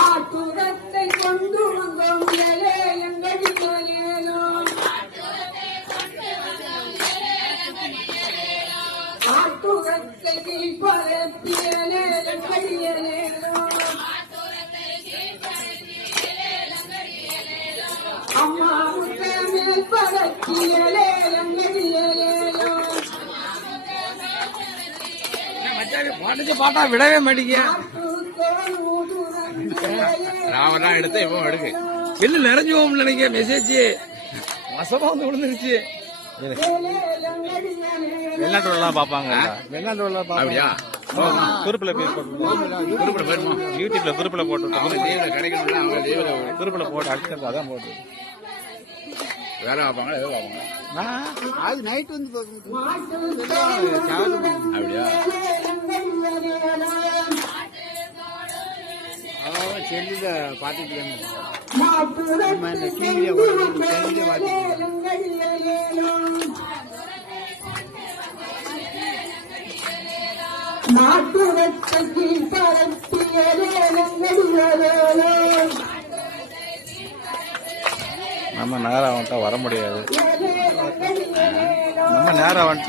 ஆட்டுரத்தை கொண்டு வந்தோம் ஆட்டுரத்தை பரப்பியலே அம்மா மேல் பரப்பியலே பாட்டா விடவே மாட்டீங்க. நான் எடுத்த இப்போ எடுக்கு வெளில நிறைஞ்சு போகும் நினைக்க மெசேஜ் வசமா வந்து விழுந்துருச்சு. வெளிநாட்டுலாம் பாப்பாங்க. வெளிநாட்டுல அப்படியா? குறுப்புல யூடியூப்ல குறுப்புல போட்டு குறுப்புல போட்டு அடிக்கிறது அதான் போட்டு வேற பார்ப்பாங்க எதோ பார்ப்பாங்க. அது நைட் வந்து அப்படியா? செல்லுல பாத்துட்டு நம்ம நேரம் வந்துட்டா வர முடியாது. நம்ம நேரம் வந்துட்டா